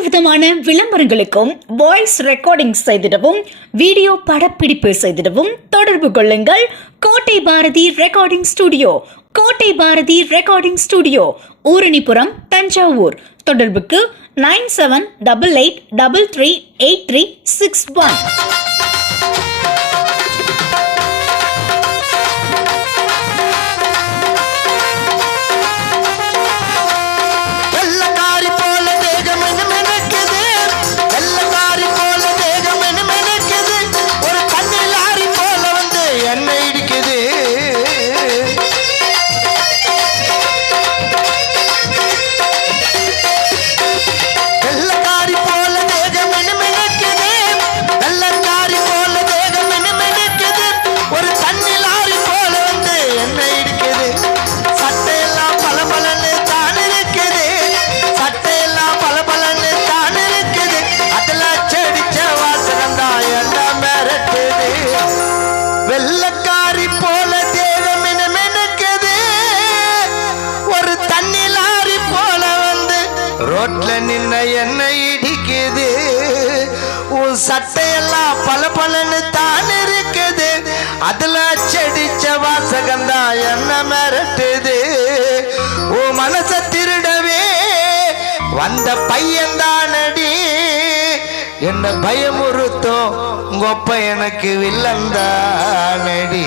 அனைத்து விதமான விளம்பரங்களுக்கும் voice recording செய்திடவும் video படப்பிடிப்பு செய்திடவும் தொடர்பு கொள்ளுங்கள். கோட்டை பாரதி ரெக்கார்டிங் ஸ்டுடியோ. கோட்டை பாரதி ரெக்கார்டிங் ஸ்டுடியோ, ஊரணிபுரம், தஞ்சாவூர். தொடர்புக்கு 9788338361. வெள்ளக்காரி போல தேகம் மெனக்குது, ஒரு தண்ணி லாரி போல வந்து ரோட்ல நின்ன என்னை இடிக்குது. உன் சட்டையெல்லாம் பல பலன்னு தான் இருக்குது, அதுல செடிச்ச வாசகந்தா என்ன மிரட்டுது. உன் மனச திருடவே வந்த பையன்தானடி, என்ன பயமுறுத்தும் உங்கப்ப எனக்கு வில்லந்தானடி.